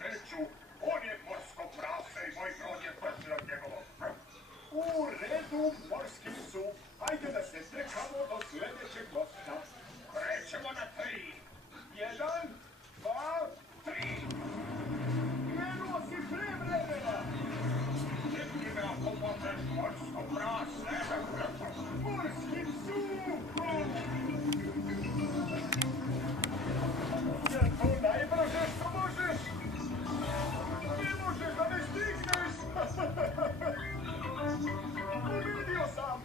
Neću, on je morsko prase i moj brod je brži od njegovog. U redu, morski su. Hajde da se trekamo do sljedećeg gosta. Krećemo na 3. 1, 2, 3. Krenuo si pre vremena. Čekaj me ako možeš, morsko prase. Morski psu. Je to najbrže što možeš? Ne možeš da me stigneš. Pobedio sam.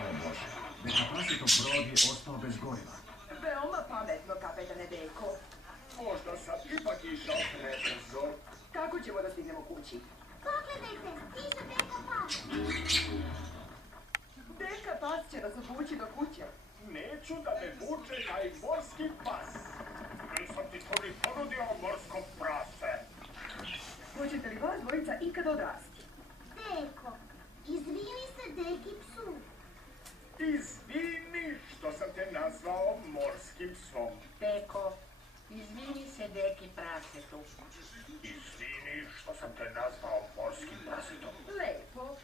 O Bože, nekapacitov brod je ostao bez goriva. Veoma pametno, kapetane Deko. Možda sam ipak išao prebrzo. Kako ćemo da stignemo kući? Pogledajte, stiže Deka pas. Deka pas će nas obući do kuće. Neću da me vuče taj morski pas. Nisam ti to ni ponudio, morsko prase. Hoćete li vas dvojica ikad odrasti? Deko, izvini se Deki psu. Izvini što sam te nazvao morskim psom. Deko, izvini se Deki prasetu. Izvini što sam te nazvao morskim prasetom. Lepo.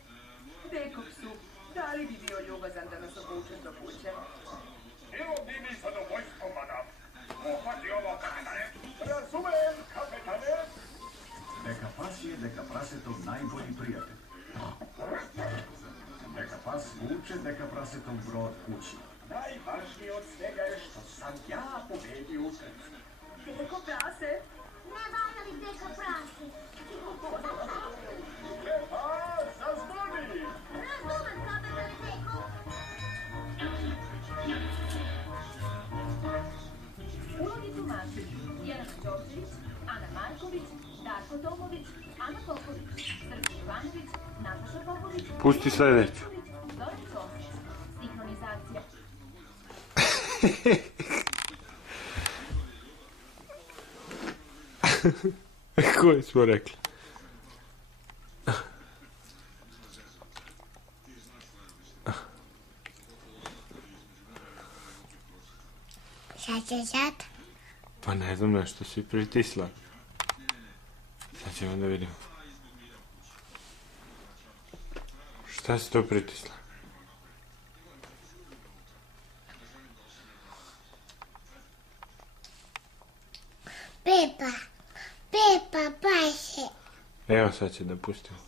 Deko psu, da li bi bio ljubazan da nas obučeš do kuće? Bilo bi mi zadovoljstvo, madam. Uhvati ovo, kapetane. Razumem, kapetane. Dekapas je dekaprasetov najbolji prijatelj. Dekapas vuče dekaprasetov brod kući. Najvažnije od svega je što sam ja pobedio u trci. Deko prase? Ne valja li Deka prase? Epa, zazvoni! Razumem, kapetane Deko. Ulogi tumači Jelena Đorđević, Ana Marković, Darko Tomović, Ana Popović, Srđan Jovanović, Nataša Popović, Pusti sljedeću. Zoran Ćosić. Sinhronizacija. Koji smo rekli? Šta će sad? Pa ne znam, nešto si pritisla. Sad ćemo da vidimo. Šta si to pritisla? Pepa, Pepa, paše. Evo sad će da pustimo.